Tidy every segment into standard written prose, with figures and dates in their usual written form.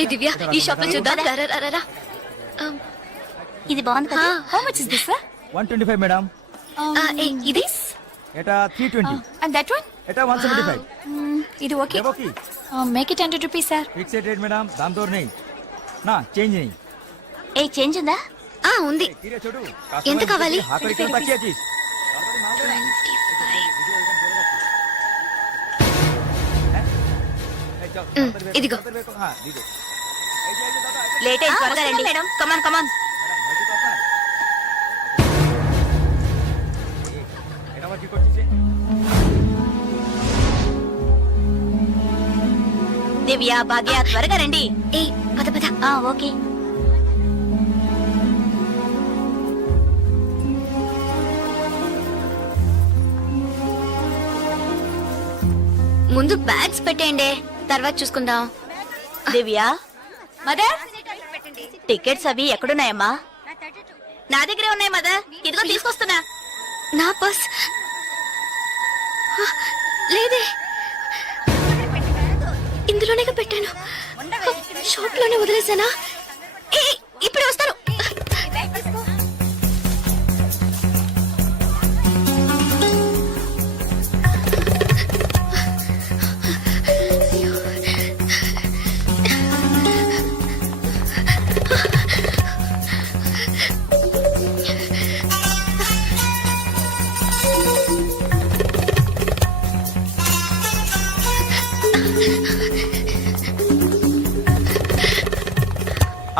ఏ దివ్య, ఈ షాప్ లో చూద్దాం. ఇది బాగుంది కదా. How much is this sir? 125 madam. ఇది ఎటా 320. And that one? ఎటా 175. ఇది okay. Okay. Make it 100 rupees sir. Fixed rate madam, దామ్ దోర్ नहीं నా చేంజ్ नहीं. ఏ చేంజ్ ఉందా? ఉంది. తీరే చూడు. ఎంత కావాలి? హాకర్ ఇక్కడ తక్కువ చీజ్. ఇదిగో. లేట్ అయింది, త్వరగా రండి మేడం. కమాన్ కమాన్. దివ్య, భాగ్య, త్వరగా రండి. ఏ పద పద. ఓకే. ముందు బ్యాగ్స్ పెట్టేయండి, తర్వాత చూసుకుందాం. దివ్య, మదర్, టికెట్స్ అవి ఎక్కడున్నాయమ్మా? నా దగ్గరే ఉన్నాయి మదర్, ఇదిగో తీసుకొస్తున్నా. నా పర్స్ లేదే, ఇందులోనే పెట్టాను. షాప్ లోనే వదిలేసానా? ఇప్పుడే వస్తాను.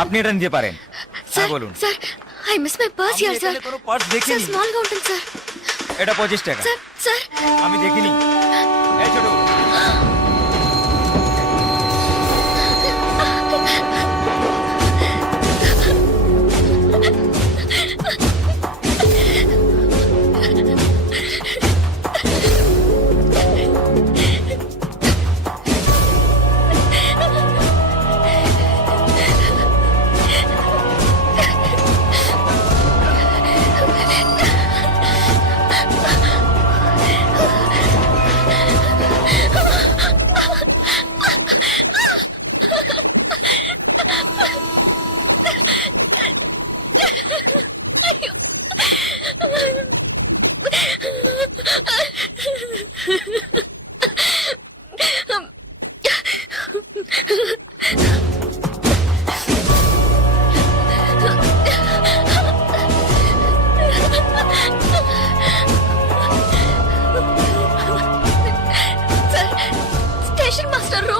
আপনি এটা নিতে পারেন। স্যার বলুন। Sir, I miss my purse here sir. কোনো পার্স দেখিনি। স্যার স্মল గా ఉంటుంది স্যার। এটা 25 টাকা। স্যার স্যার, আমি দেখিনি। এই ছোট।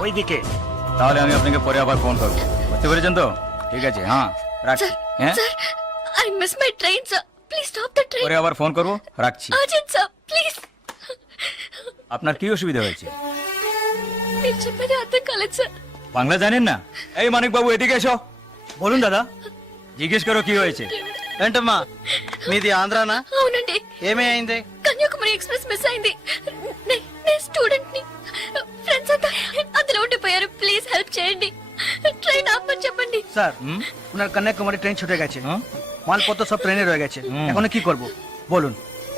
ওইদিকে। তাহলে আমি আপনাকে পরে আবার ফোন করব, বুঝতে পেরেছেন তো? ঠিক আছে, হ্যাঁ রাখছি। হ্যাঁ sir, I miss my train sir, please stop the train. পরে আবার ফোন করব, রাখছি। Urgent sir, please. আপনার কি অসুবিধা হয়েছে? మీరు చెప్పేది అర్థం కాలేదు సార్। বাংলা জানেন না? এই মানিক বাবু ఎదిকে এসো। বলুন দাদা। জিজ্ঞেস করো কি হয়েছে। ఏంటమ్మా మీది ఆంధ్రానా? అవునండి। ఏమే అయింది? కన్యాకుమారి ఎక్స్ప్రెస్ మిస్ అయింది। నేను స్టూడెంట్ ని, ఫ్రెండ్స్ అంతా అందులో ఉండిపోయారు, ప్లీజ్ హెల్ప్ చేయండి, ট্রেন আপনি చెప్పండి। স্যার, ওনার কন্যাকুমারী ট্রেন ছুটে গেছে, মালপত্র সব ট্রেনে রয়ে গেছে, এখন কি করব বলুন?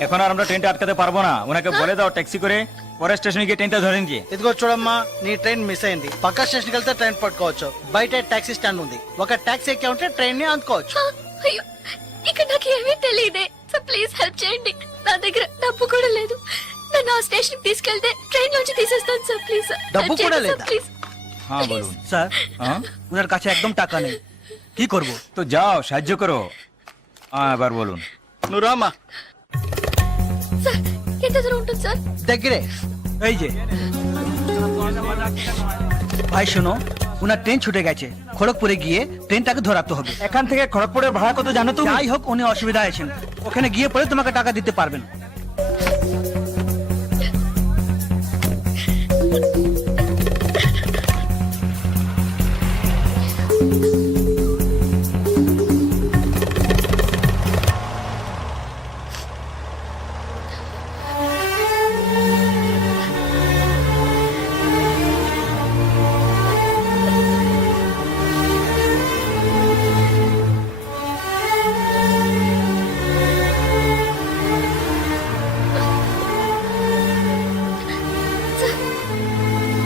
এখন আর আমরা ট্রেনটা আটকাতে পারবো না, ওনাকে বলে দাও ট্যাক্সি করে পরে స్టేషన్ గিয়ে ట్రైన్টা ধরে নিয়ে। ఇదిగో చూడమ్మా, నీ ట్రైన్ మిస్ అయింది, పక్క స్టేషన్కి వెళ్తే ట్రైన్ పట్టుకోవచ్చు, బయట టాక్సీ స్టాండ్ ఉంది, ఒక టాక్సీ ఎక్కి ఉంటే ట్రైన్ ని అందుకోవచ్చు। అయ్యో, ఇక్కడ నాకు ఏమీ తెలియదే సార్, ప్లీజ్ హెల్ప్ చేయండి, నా దగ్గర డబ్బు కూడా లేదు, నన్ను ఆ స్టేషన్ తీసుకెళ్తే ట్రైన్ నుంచి తీసేస్తాను సార్, ప్లీజ్ సార్। డబ్బు కూడా లేదా? প্লিজ। হ্যাঁ বলুন। স্যার, হ্যাঁ ওনার কাছে একদম টাকা নেই, কি করব? তো যাও সাহায্য করো। হ্যাঁ এবার বলুন। నువ్వు రామ్మా। సార్, ఎంత దూరం ఉంటుంది సార్? దగ్గరే, এই যে ভাই শোনো, ওনার ট্রেন ছুটে গেছে, খড়গপুরে গিয়ে ট্রেনটাকে ধরাতে হবে। এখান থেকে খড়গপুরের ভাড়া কত জানো তুমি? যাই হোক, উনি অসুবিধা আছেন, ওখানে গিয়ে পরে তোমাকে টাকা দিতে পারবেন।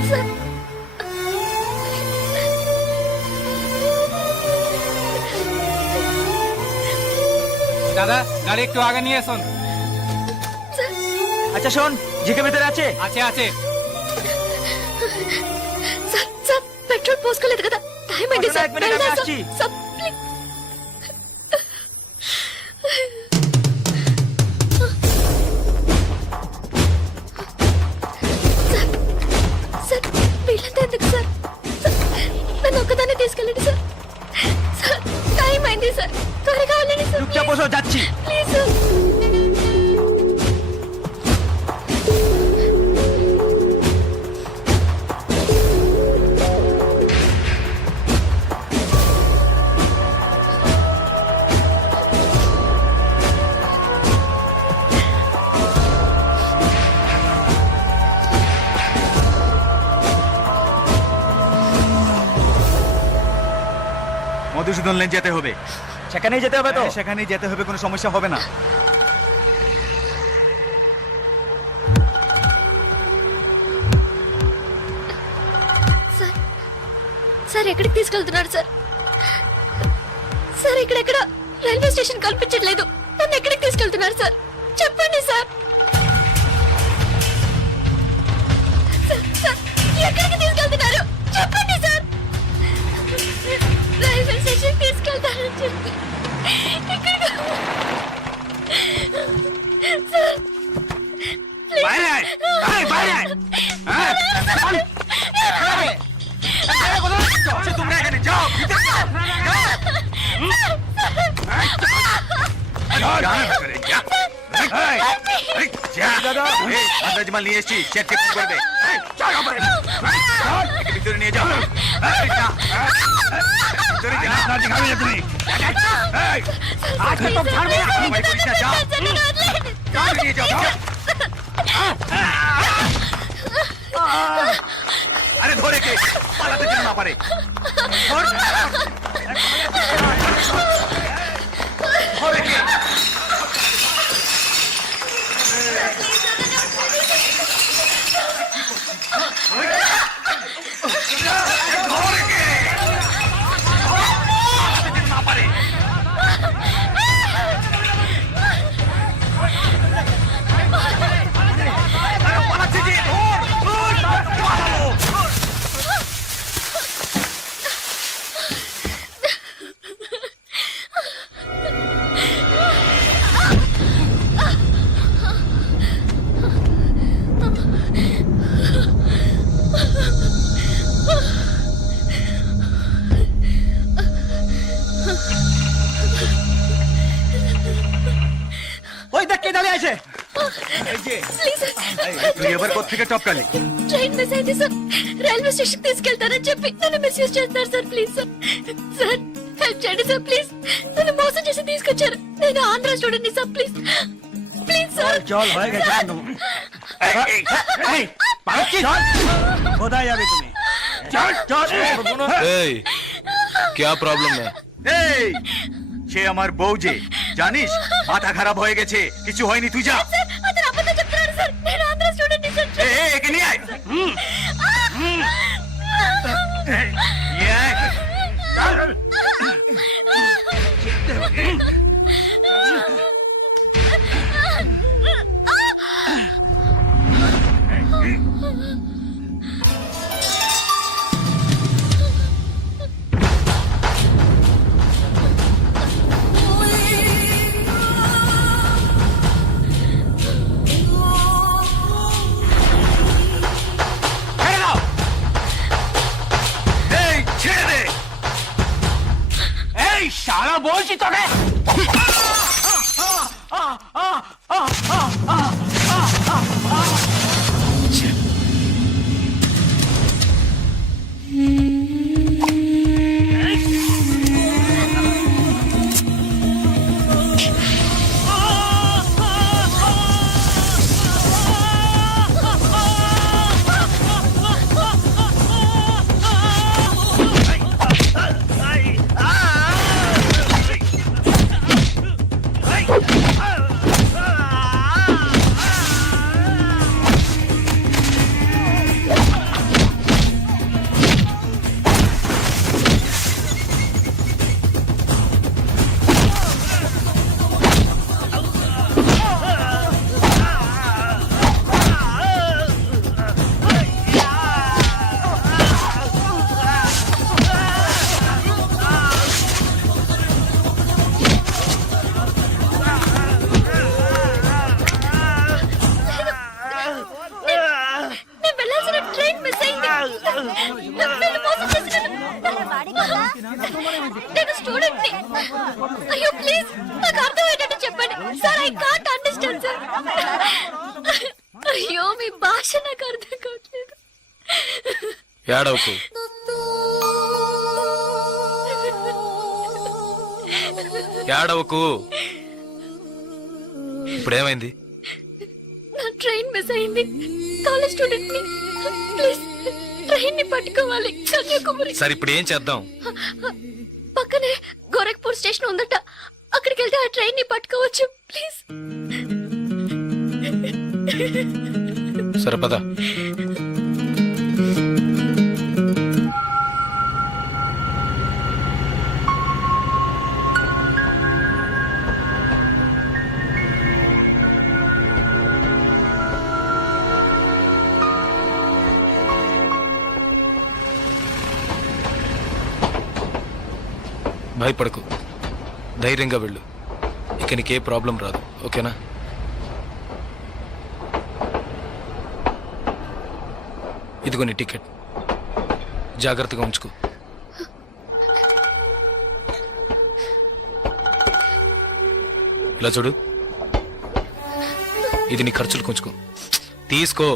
স্যার দাদা গাড়ি একটু আগে নিয়ে আসুন। আচ্ছা শোন, জিকে ভেতরে আছে? আছে আছে। సార్ సార్ పెట్రోల్ పోసుకోలేదు కదా, టైం అయింది సార్. ఒక మినిట్ వెళ్దాం వచ్చి. సార్. ప్లీజ్. సార్ సార్ వీళ్ళంతా ఎందుకు సార్? సార్, నన్ను ఒక్కదాన్ని తీసుకెళ్ళండి సార్. సార్ టైం అయింది సార్, త్వరగా వెళ్ళండి సార్. চুপচাপ বসো, যাচ্ছি। Please sir. মধুসূদন লেন যেতে হবে। সেখানেই যেতে হবে তো? হ্যাঁ, সেখানেই যেতে হবে, কোনো সমস্যা হবে না। సార్ సార్ ఎక్కడికి తీసుకెళ్తున్నారు సార్? సార్ ఇక్కడెక్కడ రైల్వే స్టేషన్ కనిపించట్లేదు, నన్ను ఎక్కడికి తీసుకెళ్తున్నారు సార్? చెప్పండి సార్. సార్, సార్, ఎక్కడికి తీసుకెళ్తున్నారు చెప్పండి సార్. రైల్వే స్టేషన్ తీసుకెళ్తారని చెప్పి ఎక్కడికి సార్ ప్లీజ్. বাইরে আয়, আয়, বাইরে আয়। হ্যাঁ, চল। আরে, কোথায় যাচ্ছ? আচ্ছা, তোমরা এখানে যাও, ভিতরে যাও, যাও। এই, চল। যা, ভিতরে যা। এই, এই, যা। এই, আন্দাজমাল নিয়ে এসেছি, চেক চেক করবে। এই, চল, ওপরে। এই, চল, একে ভিতরে নিয়ে যাও। এই, যা। ভিতরে যা। নাচি খাবি না তুমি। এই, আজ তো ছাড়বে না। ভাই, করিস না, যাও। চল, নিয়ে যাও, যাও। আরে ধরে কে পালাতে যেন না পারে। ধর। ধরে কে? ধরে কে? পালাতে যেন না পারে। আরে পালাচ্ছে যে, ধর, ধর, পালালো। ওই দেখ কে দাঁড়িয়ে আছে। এই যে, ప్లీజ్ సార్. তুই এবার কোত্থেকে টপকালি? ట్రైన్ మిస్ అయింది సార్, రైల్వే స్టేషన్ తీసుకెళ్తారని చెప్పి నన్ను మిస్యూజ్ చేస్తున్నారు sir. Please sir, sir help చేయండి సార్. ప్లీజ్, నన్ను మోసం చేసి తీసుకొచ్చారు. నేను Andhra student sir. Please please sir. চল হয়ে গেছে একদম। এই পারছি, চল। কোথায় যাবে তুমি? চল চল। এই क्या प्रॉब्लम है? এই, সে আমার বউ যে, জানিস মাথা খারাপ হয়ে গেছে, কিছু হয়নি, তুই যা। సార్ అతను అబద్ధం చెప్తున్నాడు సార్, నేను ఆంధ్ర స్టూడెంట్ సార్. এ, এ, একে নিয়ে আয়। এই, নিয়ে আয়। চল। ছেড়ে দাও। এই, నేను వెళ్ళాల్సిన ట్రైన్ మిస్ అయింది. వీళ్ళు మోసం చేసి నేను స్టూడెంట్ ని. అయ్యో ప్లీజ్ నాకు అర్థమయ్యేటట్టు చెప్పండి sir. I can't understand sir. అయ్యో మీ భాష నాకు అర్థం కావట్లేదు. ఏడవకు. ఏడవకు. ఇప్పుడేమైంది? నా ట్రైన్ మిస్ అయింది. కాలేజ్ స్టూడెంట్ ని. ప్లీజ్ ట్రైన్ ని పట్టుకోవాలి కన్యాకుమారి. సరే ఇప్పుడు ఏం చేద్దాం? పక్కనే గోరఖ్పూర్ స్టేషన్ ఉందట. అక్కడికి వెళ్తే ఆ ట్రైన్ ని పట్టుకోవచ్చు. ప్లీజ్. సరే పద. భయపడకు, ధైర్యంగా వెళ్ళు. ఇక నీకే ప్రాబ్లం రాదు, ఓకేనా? ఇదిగో నీ టికెట్, జాగ్రత్తగా ఉంచుకో. ఇలా చూడు, ఇది నీ ఖర్చులు కొంచుకో. తీసుకో.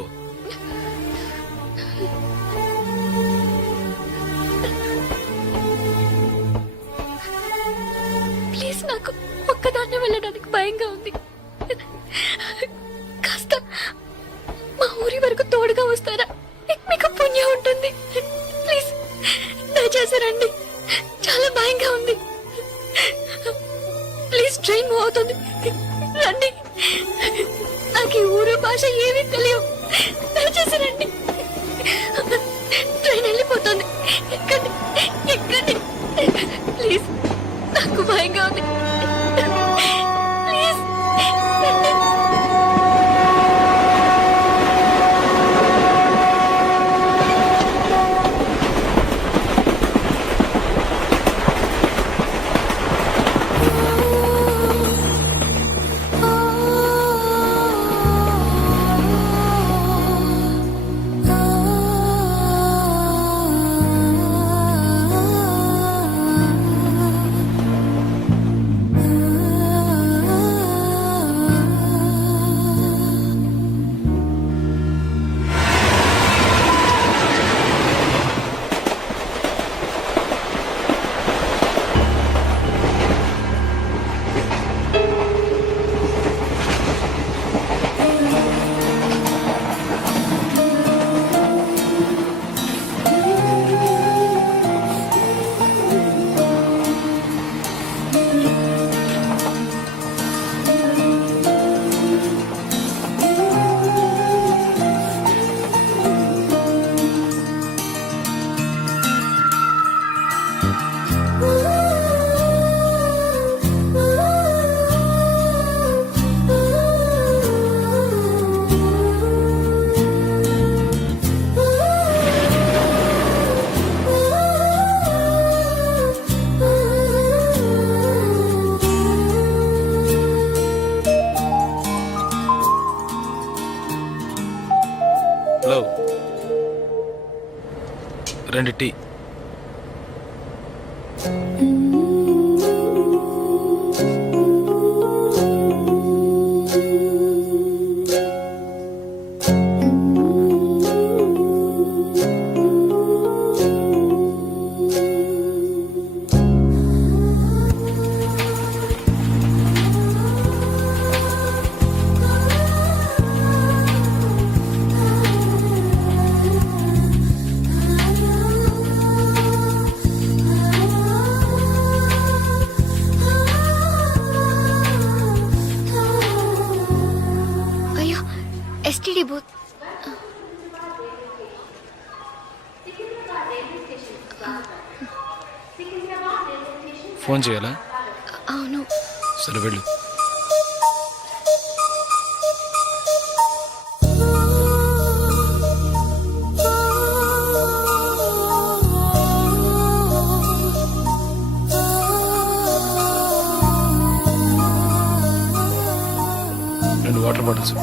ప్లీజ్ నాకు ఒక్కదాన్నే వెళ్ళడానికి భయంగా ఉంది. కాస్త మా ఊరి వరకు తోడుగా వస్తారా? మీకు పుణ్యం ఉంటుంది. ప్లీజ్ దయచేసి రండి. చాలా భయంగా ఉంది. ప్లీజ్ ట్రైన్ మూవ్ అవుతుంది. రండి. నాకు ఈ ఊరు భాష ఏమీ తెలియవు. దయచేసి రండి. ట్రైన్ వెళ్ళిపోతుంది. ఎక్కండి, ఎక్కండి. ప్లీజ్ నాకు భయంగా ఉంది. ప్లీజ్ రండి. Hello, 2 tea. STD booth. Phone చేయాలా? అవును. సరే వెళ్ళు. రెండు వాటర్ బాటిల్స్.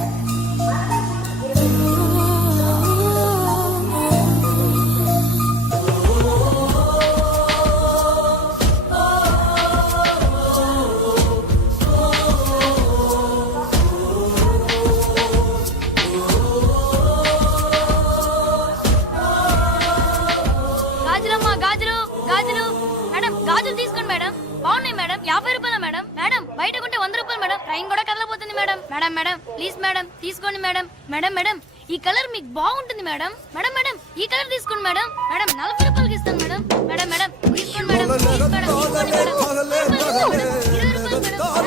గాజులమ్మా, గాజులు గాజులు. మేడం గాజులు తీసుకోండి మేడం. బాగున్నాయి మేడం. 50 రూపాయలు మేడం. మేడం బయట కొంటే 100 రూపాయలు మేడం. ట్రైన్ కూడా కదలబోతుంది madam. Madam madam please madam తీసుకోండి మేడం. మేడం మేడం ఈ కలర్ మీకు బాగుంటుంది మేడం. మేడం మేడం ఈ కలర్ తీసుకోండి మేడం. మేడం 40 రూపాయలకి ఇస్తాను మేడం. మేడం మేడం తీసుకోండి మేడం. ప్లీజ్ మేడం తీసుకోండి మేడం. 20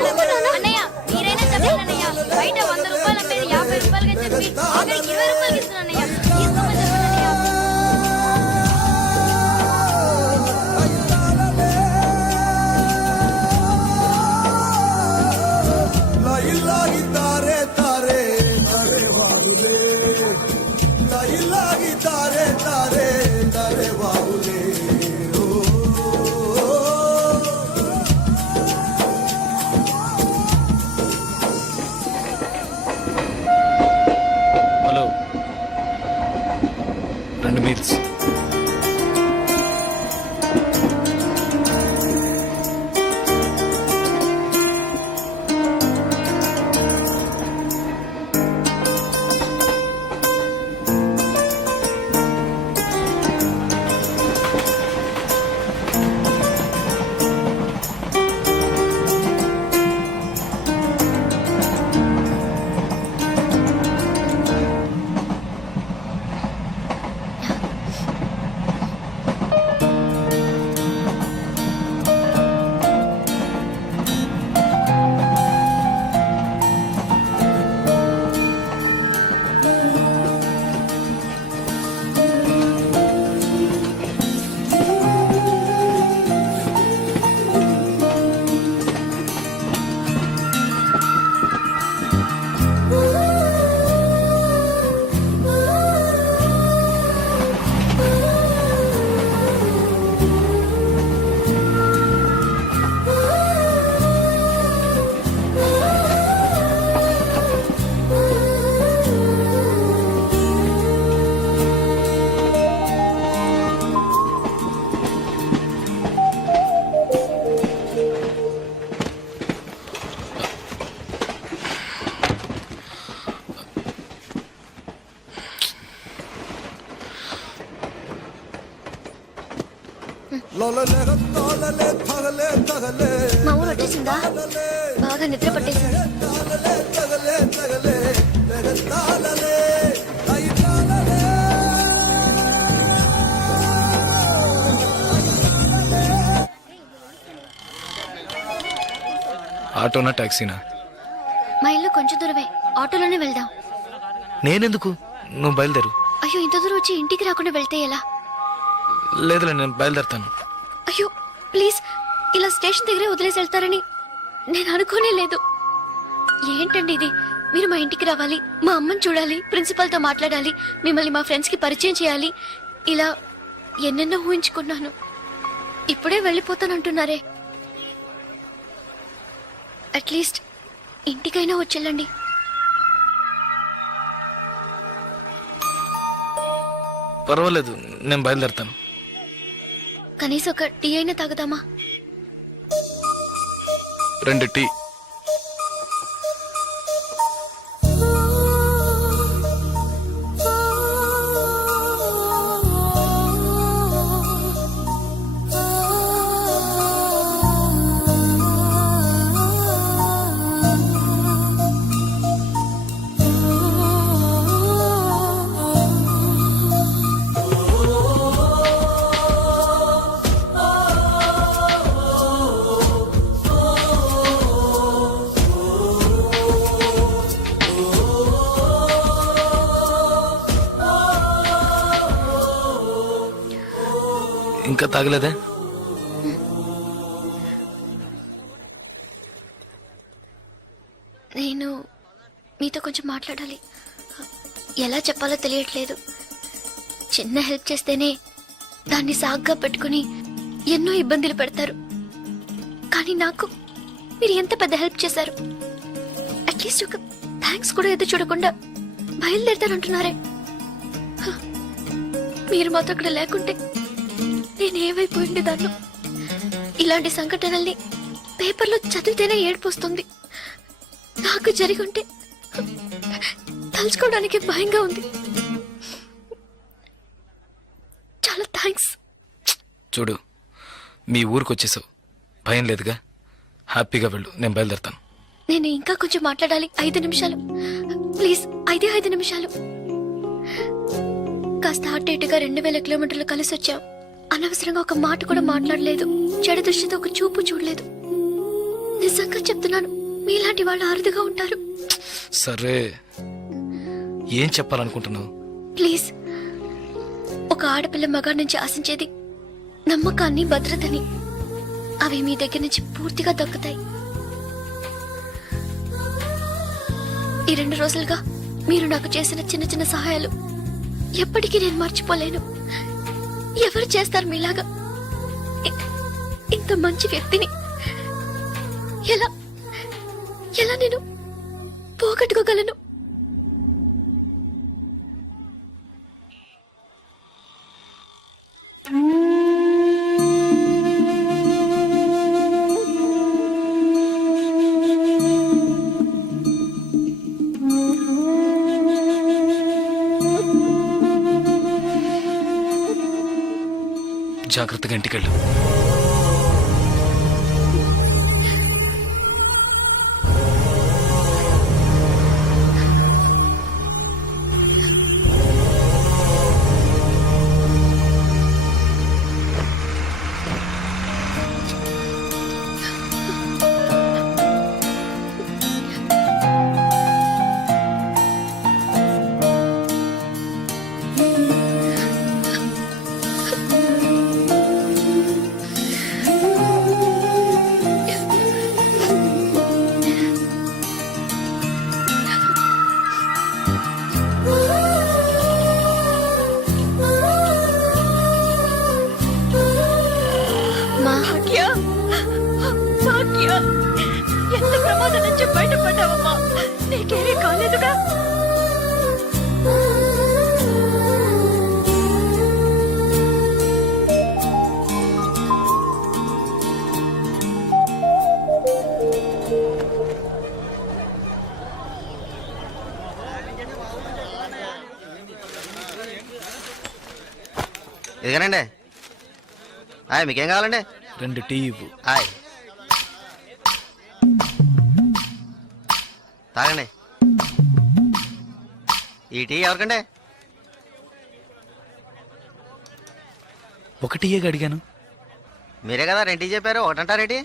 రూపాయలు మేడం. అన్నయ్య మీరైనా చెప్పండి అన్నయ్య. బయట 100 రూపాయలు అమ్మేది 50 రూపాయలకి చెప్పి ఆఖరికి 20 రూపాయలకి ఇస్తున్నాను అన్నయ్య. తీసుకోమని చెప్పండి అన్నయ్య. Hello, 2 meals. మా ఊరు వచ్చేసిందా? బాగా నిద్ర పట్టేసింది. ఆటోనా టాక్సీనా? మా ఇల్లు కొంచెం దూరమే. ఆటోలోనే వెళ్దాం. నేనెందుకు? నువ్వు బయలుదేరు. అయ్యో ఇంత దూరం వచ్చి ఇంటికి రాకుండా వెళ్తే ఎలా? లేదులే, నేను బయలుదేరుతాను. అయ్యో ప్లీజ్, ఇలా స్టేషన్ దగ్గరే వదిలేసి వెళ్తారని నేను అనుకోనే లేదు. ఏంటండి ఇది? మీరు మా ఇంటికి రావాలి, మా అమ్మని చూడాలి, ప్రిన్సిపల్తో మాట్లాడాలి, మిమ్మల్ని మా ఫ్రెండ్స్కి పరిచయం చేయాలి, ఇలా ఎన్నెన్నో ఊహించుకున్నాను. ఇప్పుడే వెళ్ళిపోతానంటున్నారే. అట్లీస్ట్ ఇంటికైనా వచ్చేళ్ళండి. పర్వాలేదు, నేను బయలుదేరుతాను. కనీసం ఒక టీ అయినా తాగుదామా? 2 టీ. ఇంకా తాగలేదే? నేను మీతో కొంచెం మాట్లాడాలి. ఎలా చెప్పాలో తెలియట్లేదు. చిన్న హెల్ప్ చేస్తేనే దాన్ని సాగ్గా పెట్టుకుని ఎన్నో ఇబ్బందులు పెడతారు. కానీ నాకు మీరు ఎంత పెద్ద హెల్ప్ చేశారు. అట్లీస్ట్ ఒక థ్యాంక్స్ కూడా ఎదురు చూడకుండా బయలుదేరతారంటున్నారే. హ, మీరు మాతో అక్కడ లేకుంటే నేను ఏమైపోయింది దాన్ని. ఇలాంటి సంఘటనల్ని పేపర్లో చదివితేనే ఏడుపు వస్తుంది. నాకు జరిగి ఉంటే తలుచుకోవడానికి భయంగా ఉంది. చాలా థ్యాంక్స్. చూడు, మీ ఊరికి వచ్చేసావు, భయం లేదుగా. హ్యాపీగా వెళ్ళు, నేను బయలుదేరుతాను. నేను ఇంకా కొంచెం మాట్లాడాలి. 5 నిమిషాలు ప్లీజ్. 5 నిమిషాలు. కాస్త అటు ఇటుగా 2000 కిలోమీటర్లు కలిసి వచ్చాం. అనవసరంగా ఒక మాట కూడా మాట్లాడలేదు. చెడు దృష్టితో ఒక చూపు చూడలేదు. నిజంగా చెప్తున్నాను, మీలాంటి వాళ్ళు అరుదుగా ఉంటారు. సరే, ఏం చెప్పాలనుకుంటున్నావు? ప్లీజ్. ఒక ఆడపిల్ల మగాడి నుంచి ఆశించేది నమ్మకాన్ని, భద్రతని. అవి మీ దగ్గర నుంచి పూర్తిగా దక్కుతాయి. ఈ 2 రోజులుగా మీరు నాకు చేసిన చిన్న చిన్న సహాయాలు ఎప్పటికీ నేను మర్చిపోలేను. ఎవరు చేస్తారు మీలాగా? ఇంత మంచి వ్యక్తిని ఎలా ఎలా నేను పోగొట్టుకోగలను? జాగ్రత్తగా ఇంటికెళ్ళు. ఎంత ప్రమాదం నుంచి బయటపడ్డావమ్మా? నీకేమీ కాలేదుగా? ఇదిగానండి. మీకేం కావాలండి? 2 టీ ఇవ్వు. తాగండి. ఈ టీ ఎవరికండి? 1 టీయే అడిగాను. మీరే కదా 2 టీ చెప్పారు, ఒకటంటారేటి?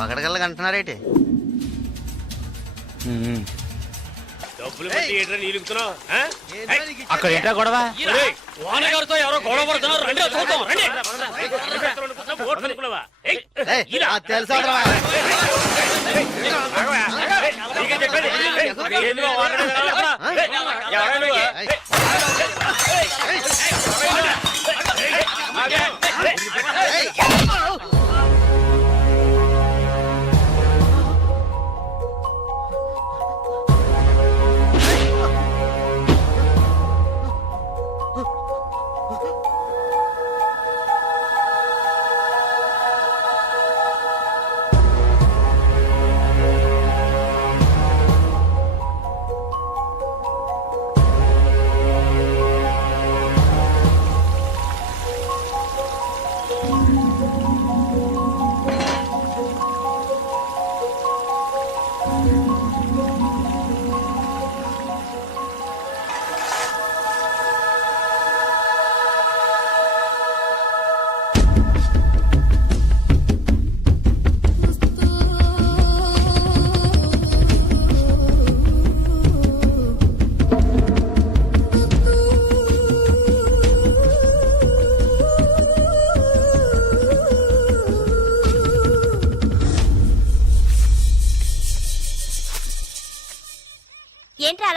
పకడగల్లగా అంటున్నారేటి? అక్కడ ఏంటా గొడవ? తెలుసా?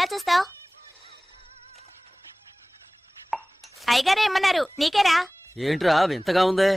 అలా చూస్తావు? అయ్యగారే ఏమన్నారు? నీకేరా? ఏంట్రా వింతగా ఉంది?